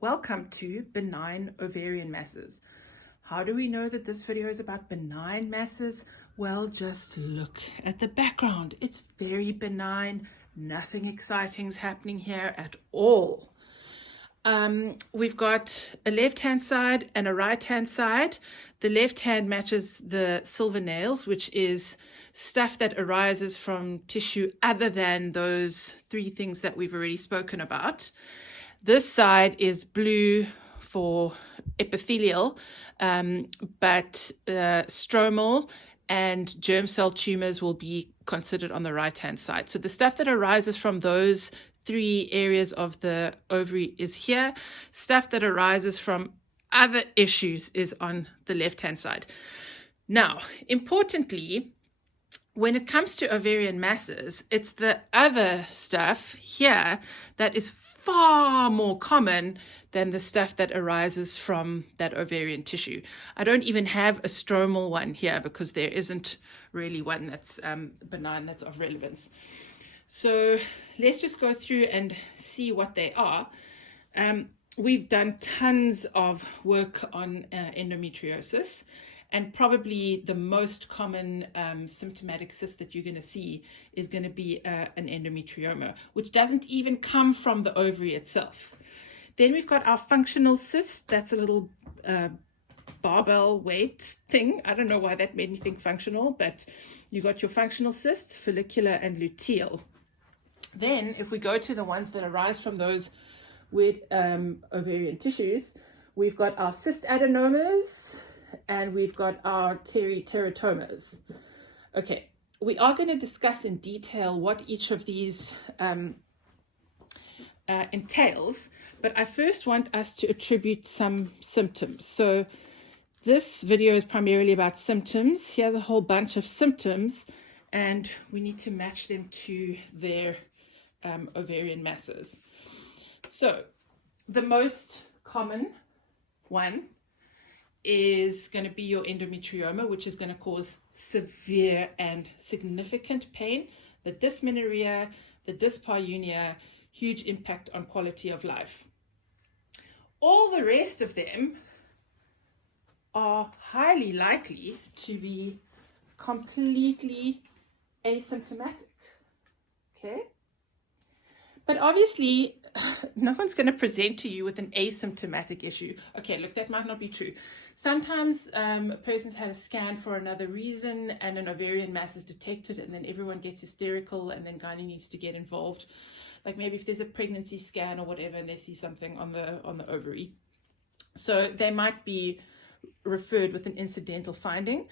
Welcome to benign ovarian masses. How do we know that this video is about benign masses? Well, just look at the background. It's very benign. Nothing exciting is happening here at all. We've got a left-hand side and a right-hand side. The left hand matches the silver nails, which is stuff that arises from tissue other than those three things that we've already spoken about. This side is blue for epithelial, but stromal and germ cell tumors will be considered on the right-hand side. So the stuff that arises from those three areas of the ovary is here. Stuff that arises from other issues is on the left-hand side. Now, importantly, when it comes to ovarian masses, it's the other stuff here that is far more common than the stuff that arises from that ovarian tissue. I don't even have a stromal one here because there isn't really one that's benign that's of relevance. So let's just go through and see what they are. We've done tons of work on endometriosis. And probably the most common symptomatic cyst that you're going to see is going to be an endometrioma, which doesn't even come from the ovary itself. Then we've got our functional cyst. That's a little barbell weight thing. I don't know why that made me think functional, but you got your functional cysts, follicular and luteal. Then if we go to the ones that arise from those weird ovarian tissues, we've got our cyst adenomas, and we've got our Teri Teratomas. Okay, we are going to discuss in detail what each of these entails, but I first want us to attribute some symptoms. So this video is primarily about symptoms. Here's a whole bunch of symptoms, and we need to match them to their ovarian masses. So the most common one is going to be your endometrioma, which is going to cause severe and significant pain, the dysmenorrhea, the dyspareunia, huge impact on quality of life. All the rest of them are highly likely to be completely asymptomatic. Okay? But obviously, no one's going to present to you with an asymptomatic issue. Okay, look, that might not be true. Sometimes a person's had a scan for another reason and an ovarian mass is detected, and then everyone gets hysterical, and then gynae needs to get involved. Like maybe if there's a pregnancy scan or whatever and they see something on the ovary. So they might be referred with an incidental finding.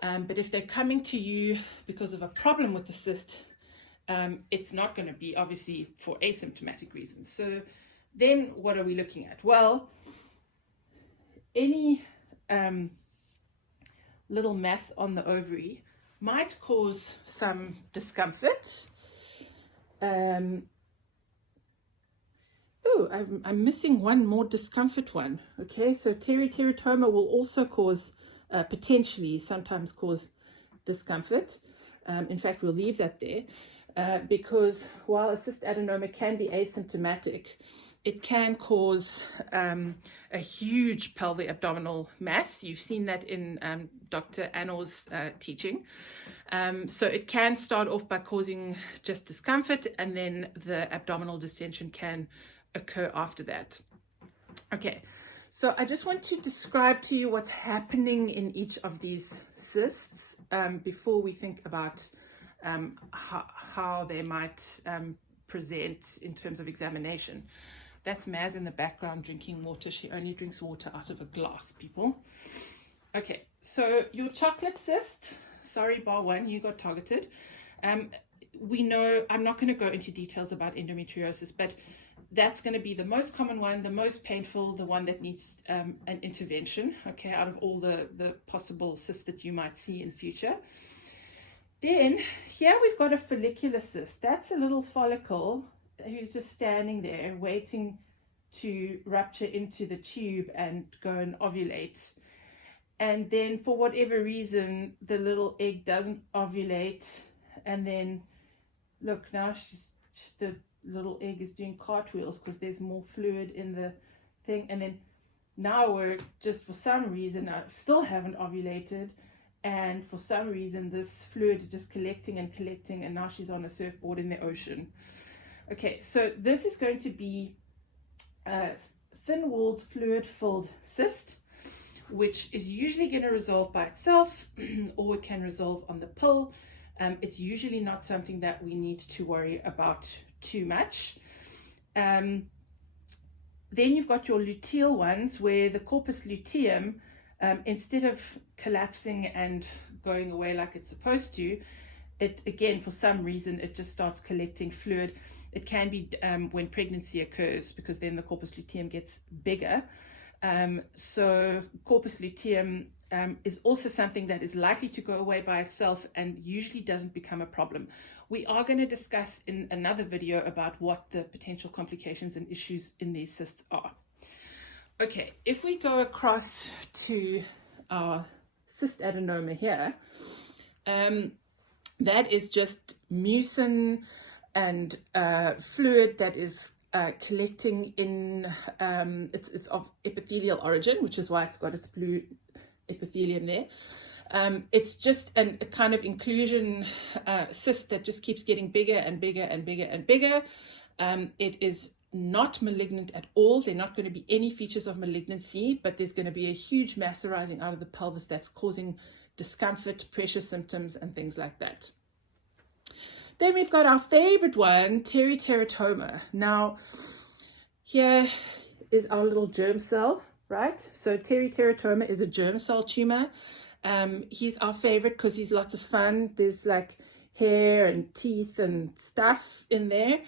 But if they're coming to you because of a problem with the cyst, it's not going to be obviously for asymptomatic reasons. So then what are we looking at? Well, any little mass on the ovary might cause some discomfort. I'm missing one more discomfort one. Okay, so Teri Teratoma will also cause, potentially sometimes cause discomfort. In fact, we'll leave that there. Because while a cyst adenoma can be asymptomatic, it can cause a huge pelvic abdominal mass. You've seen that in Dr. Anor's teaching. So it can start off by causing just discomfort, and then the abdominal distension can occur after that. Okay, so I just want to describe to you what's happening in each of these cysts before we think about how they might present in terms of examination. That's Maz in the background drinking water. She only drinks water out of a glass, people. Okay, so your chocolate cyst, sorry, bar one, you got targeted. We know, I'm not going to go into details about endometriosis, but that's going to be the most common one, the most painful, the one that needs an intervention, okay, out of all the possible cysts that you might see in future. Then here we've got a follicular cyst. That's a little follicle who's just standing there waiting to rupture into the tube and go and ovulate. And then for whatever reason, the little egg doesn't ovulate. And then look, now the little egg is doing cartwheels because there's more fluid in the thing, and then now we're just, for some reason, I still haven't ovulated, and for some reason this fluid is just collecting and collecting, and now she's on a surfboard in the ocean. Okay, so this is going to be a thin-walled fluid-filled cyst, which is usually going to resolve by itself or it can resolve on the pill. It's usually not something that we need to worry about too much. Then you've got your luteal ones, where the corpus luteum, instead of collapsing and going away like it's supposed to, it again, for some reason, it just starts collecting fluid. It can be when pregnancy occurs, because then the corpus luteum gets bigger. So corpus luteum is also something that is likely to go away by itself and usually doesn't become a problem. We are going to discuss in another video about what the potential complications and issues in these cysts are. Okay, if we go across to our cyst adenoma here, that is just mucin and fluid that is collecting in, it's of epithelial origin, which is why it's got its blue epithelium there. It's just a kind of inclusion cyst that just keeps getting bigger and bigger and bigger and bigger. It is not malignant at all. There are not going to be any features of malignancy, but there's going to be a huge mass arising out of the pelvis that's causing discomfort, pressure symptoms, and things like that. Then we've got our favorite one, Teri Teratoma. Now, here is our little germ cell, right? So Teri Teratoma is a germ cell tumor. He's our favorite because he's lots of fun. There's like hair and teeth and stuff in there.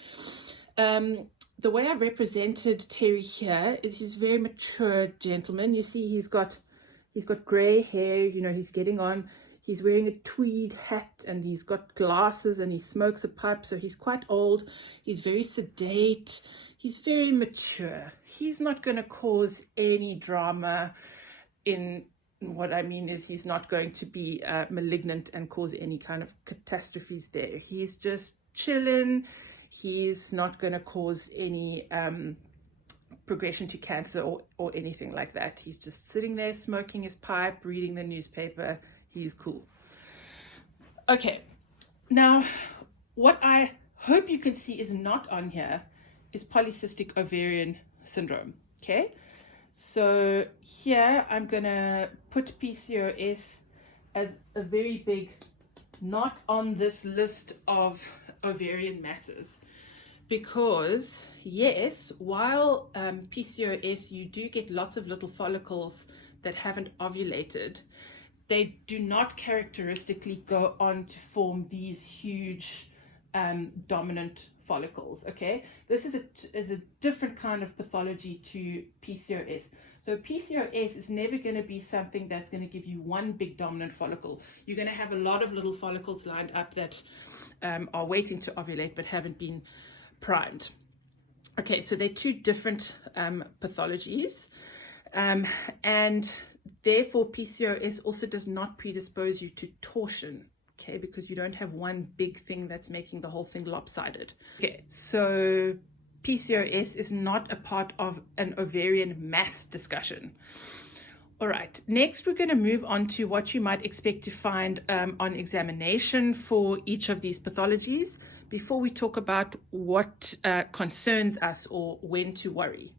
The way I represented Teri here is he's a very mature gentleman. You see he's got gray hair, you know, he's getting on. He's wearing a tweed hat and he's got glasses and he smokes a pipe, so he's quite old. He's very sedate. He's very mature. He's not going to cause any drama. In what I mean is he's not going to be malignant and cause any kind of catastrophes there. He's just chilling. He's not going to cause any progression to cancer or anything like that. He's just sitting there smoking his pipe, reading the newspaper. He's cool. Okay, now what I hope you can see is not on here is polycystic ovarian syndrome. Okay, so here I'm gonna put PCOS as a very big, not on this list of ovarian masses, because yes, while PCOS, you do get lots of little follicles that haven't ovulated, they do not characteristically go on to form these huge dominant follicles. Okay, this is a different kind of pathology to PCOS. So PCOS is never going to be something that's going to give you one big dominant follicle. You're going to have a lot of little follicles lined up that are waiting to ovulate but haven't been primed. Okay, so they're two different pathologies, and therefore PCOS also does not predispose you to torsion, okay, because you don't have one big thing that's making the whole thing lopsided. Okay, so PCOS is not a part of an ovarian mass discussion. All right, next we're going to move on to what you might expect to find on examination for each of these pathologies before we talk about what concerns us or when to worry.